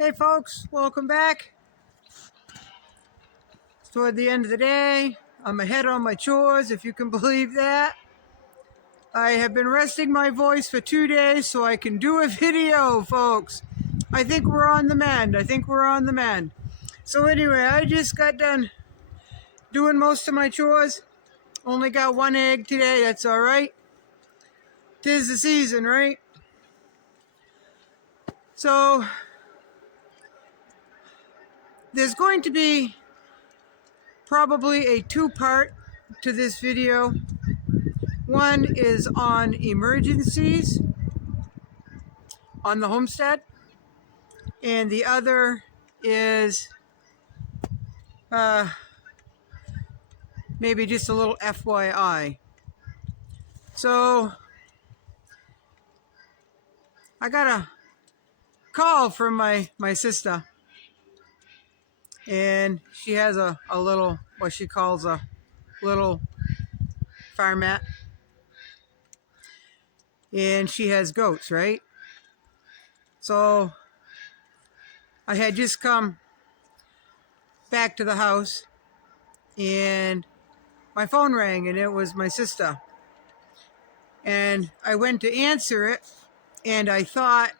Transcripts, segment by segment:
Hey folks, welcome back. It's toward the end of the day. I'm ahead on my chores, if you can believe that. I have been resting my voice for 2 days so I can do a video, folks. I think we're on the mend. So anyway, I just got done doing most of my chores. Only got one egg today, that's all right. 'Tis the season, right? So there's going to be probably a two-part to this video. One is on emergencies on the homestead, and the other is maybe just a little FYI. So I got a call from my sister, and she has a little, what she calls a little farmette, and she has goats, right? So I had just come back to the house and my phone rang, and it was my sister. And I went to answer it, and I thought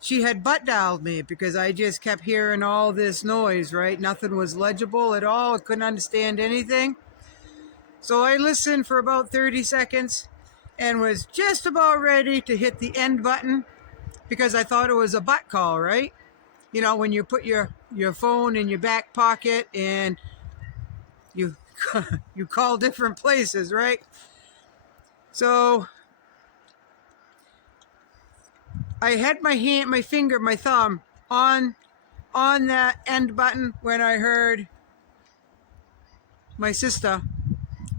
she had butt dialed me because I just kept hearing all this noise, right? Nothing was legible at all. I couldn't understand anything. So I listened for about 30 seconds and was just about ready to hit the end button because I thought it was a butt call, right? You know, when you put your phone in your back pocket and you you call different places, right? So I had my finger, my thumb on that end button when I heard my sister,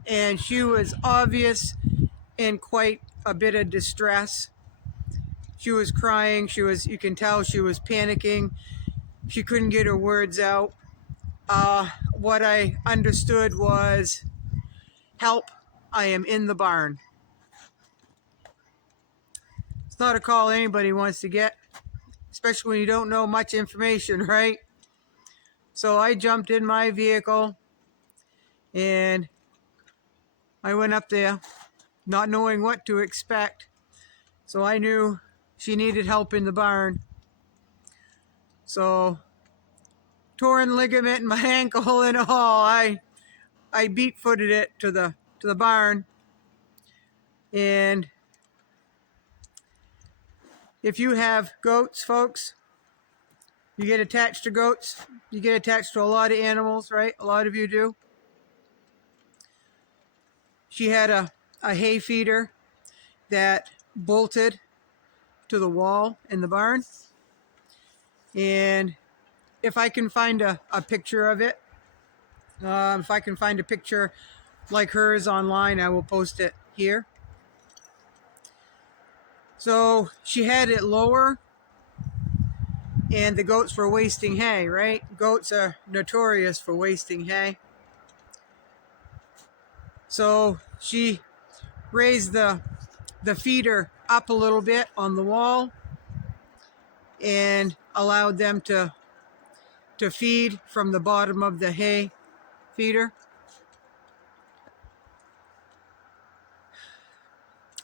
and she was obvious in quite a bit of distress. She was crying. You can tell she was panicking. She couldn't get her words out. What I understood was, help, I am in the barn. It's not a call anybody wants to get, especially when you don't know much information, right? So I jumped in my vehicle and I went up there not knowing what to expect. So I knew she needed help in the barn. So torn ligament in my ankle and all, I beat-footed it to the barn. And if you have goats, folks, you get attached to goats. You get attached to a lot of animals, right? A lot of you do. She had a hay feeder that bolted to the wall in the barn. And if I can find a picture of it, if I can find a picture like hers online, I will post it here. So she had it lower, and the goats were wasting hay, right? Goats are notorious for wasting hay. So she raised the feeder up a little bit on the wall and allowed them to feed from the bottom of the hay feeder.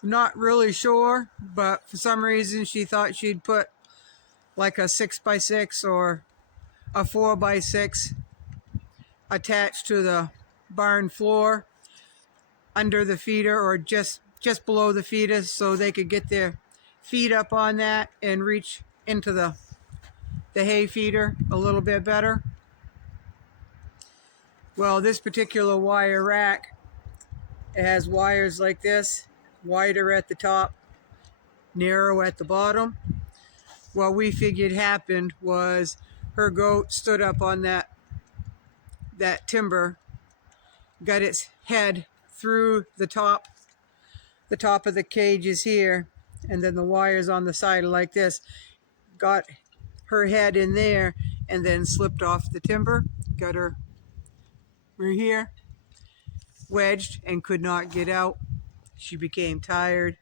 Not really sure, but for some reason she thought she'd put like a 6x6 or a 4x6 attached to the barn floor under the feeder, or just below the feeder, so they could get their feet up on that and reach into the hay feeder a little bit better. Well, this particular wire rack, it has wires like this, wider at the top, narrow at the bottom. What we figured happened was her goat stood up on that timber, got its head through the top of the cages here, and then the wires on the side are like this, got her head in there and then slipped off the timber, got her right here wedged and could not get out. She became tired,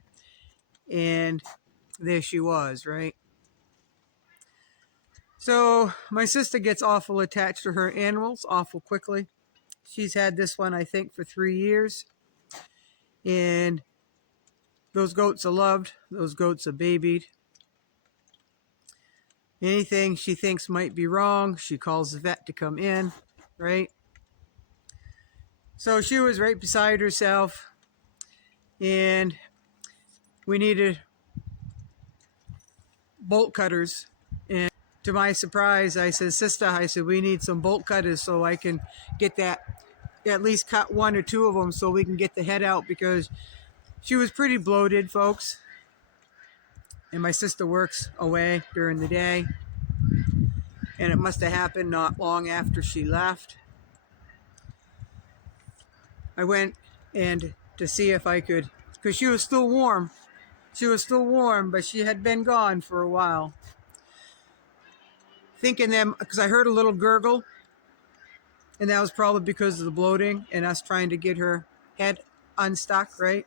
and there she was, right? So my sister gets awful attached to her animals awful quickly. She's had this one, I think, for 3 years. And those goats are loved. Those goats are babied. Anything she thinks might be wrong, she calls the vet to come in, right? So she was right beside herself, and we needed bolt cutters. And to my surprise, I said, "Sister," I said, "we need some bolt cutters so I can get that, at least cut 1 or 2 of them so we can get the head out," because she was pretty bloated, folks. And my sister works away during the day, and it must have happened not long after she left. I went and to see if I could, because she was still warm. She was still warm, but she had been gone for a while. Thinking them, because I heard a little gurgle, and that was probably because of the bloating and us trying to get her head unstuck, right?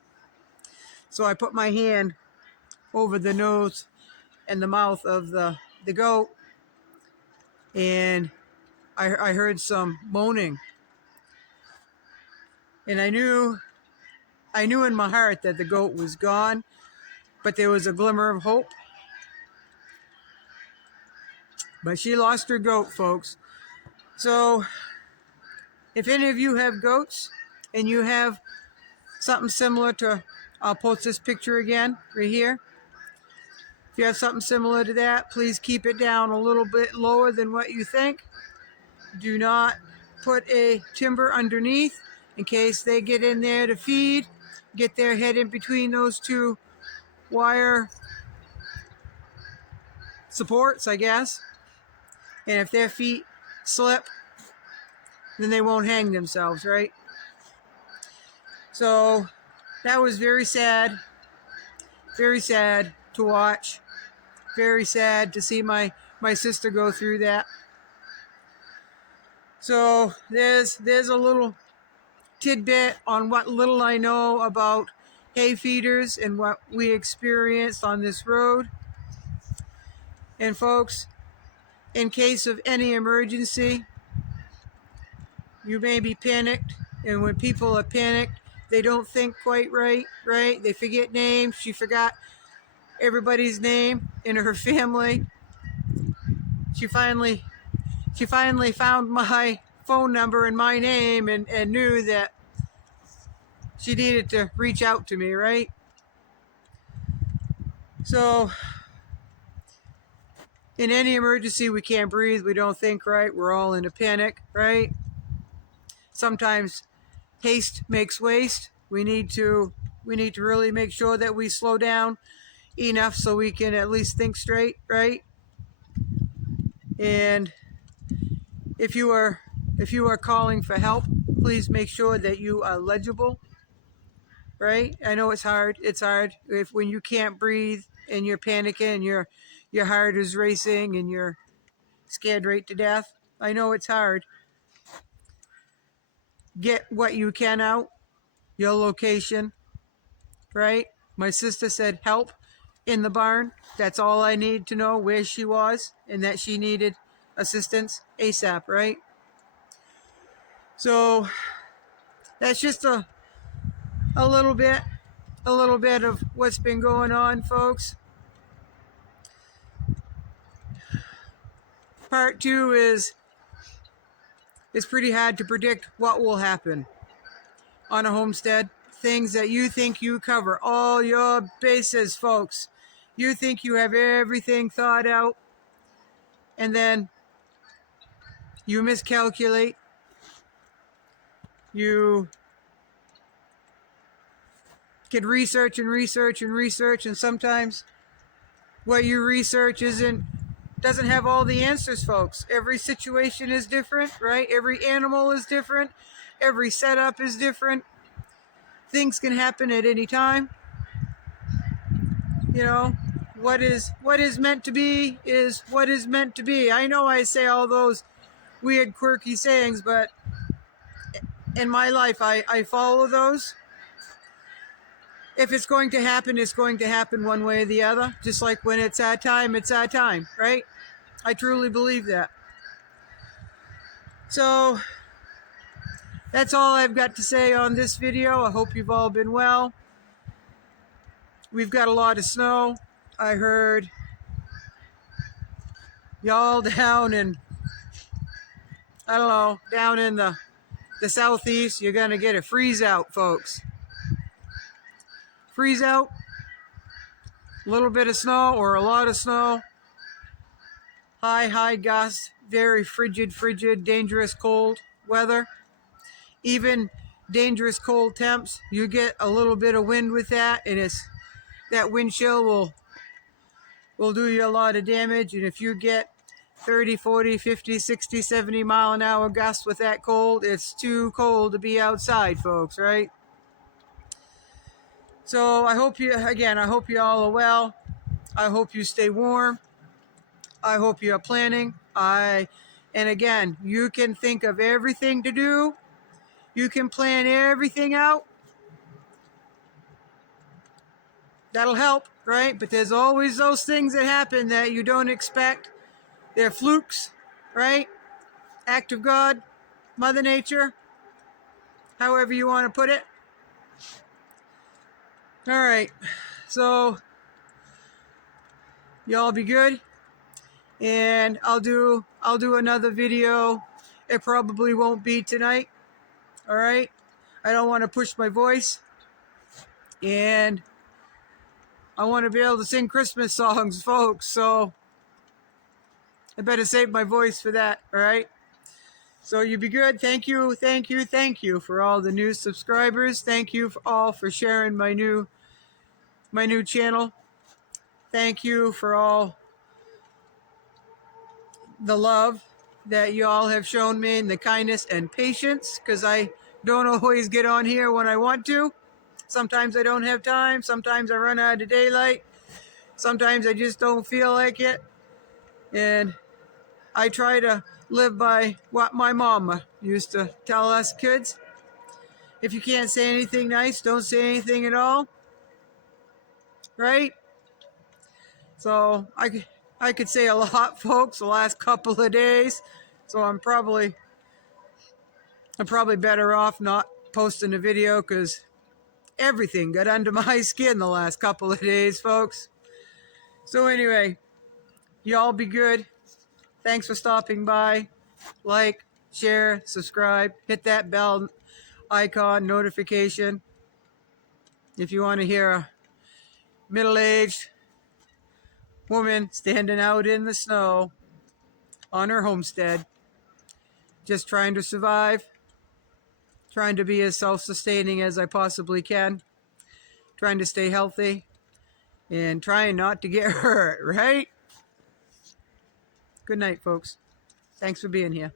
So I put my hand over the nose and the mouth of the goat, and I heard some moaning. And I knew in my heart that the goat was gone, but there was a glimmer of hope. But she lost her goat, folks. So if any of you have goats and you have something similar to, I'll post this picture again right here. If you have something similar to that, please keep it down a little bit lower than what you think. Do not put a timber underneath in case they get in there to feed, get their head in between those 2 wire supports, I guess. And if their feet slip, then they won't hang themselves, right? So that was very sad to watch. Very sad to see my sister go through that. So there's a little tidbit on what little I know about hay feeders and what we experienced on this road. And folks, in case of any emergency, you may be panicked, and when people are panicked, they don't think quite right? They forget names. She forgot everybody's name in her family. She finally found my phone number and my name and knew that she needed to reach out to me, right? So in any emergency, we can't breathe, we don't think right, we're all in a panic, right? Sometimes haste makes waste. We need to really make sure that we slow down enough so we can at least think straight, right? And if you are calling for help, please make sure that you are legible, right? I know it's hard. If when you can't breathe and you're panicking and your heart is racing and you're scared right to death. I know it's hard. Get what you can out, your location, right? My sister said help in the barn. That's all I need to know, where she was and that she needed assistance ASAP, right? So that's just a little bit of what's been going on, folks. Part 2 is it's pretty hard to predict what will happen on a homestead. Things that you think you cover all your bases, folks. You think you have everything thought out, and then you miscalculate. You can research and research and research, and sometimes what you research doesn't have all the answers, folks. Every situation is different, right? Every animal is different. Every setup is different. Things can happen at any time. You know, what is meant to be is what is meant to be. I know I say all those weird, quirky sayings, but in my life, I follow those. If it's going to happen, it's going to happen one way or the other. Just like when it's our time, right? I truly believe that. So that's all I've got to say on this video. I hope you've all been well. We've got a lot of snow. I heard y'all down in, I don't know, down in the southeast, you're going to get a freeze out, folks. Freeze out, a little bit of snow or a lot of snow. High gusts, very frigid, dangerous cold weather. Even dangerous cold temps, you get a little bit of wind with that, and that wind chill will do you a lot of damage. And if you get 30, 40, 50, 60, 70 mile an hour gusts with that cold, it's too cold to be outside, folks, right? So I hope you all are well. I hope you stay warm. I hope you are planning. And again, you can think of everything to do. You can plan everything out. That'll help, right? But there's always those things that happen that you don't expect. They're flukes, right? Act of God, Mother Nature, however you want to put it. All right, so y'all be good, and I'll do another video. It probably won't be tonight. All right, I don't want to push my voice, and I want to be able to sing Christmas songs, folks. So I better save my voice for that. All right. So you be good. Thank you for all the new subscribers. Thank you all for sharing my new channel. Thank you for all the love that you all have shown me, and the kindness and patience, because I don't always get on here when I want to. Sometimes I don't have time. Sometimes I run out of daylight. Sometimes I just don't feel like it. And I try to live by what my mama used to tell us kids. If you can't say anything nice, don't say anything at all. Right? So I could say a lot, folks, the last couple of days. So I'm probably better off not posting a video, because everything got under my skin the last couple of days, folks. So anyway, y'all be good. Thanks for stopping by. Like, share, subscribe, hit that bell icon notification if you want to hear a middle-aged woman standing out in the snow on her homestead, just trying to survive, trying to be as self-sustaining as I possibly can, trying to stay healthy, and trying not to get hurt, right? Good night, folks. Thanks for being here.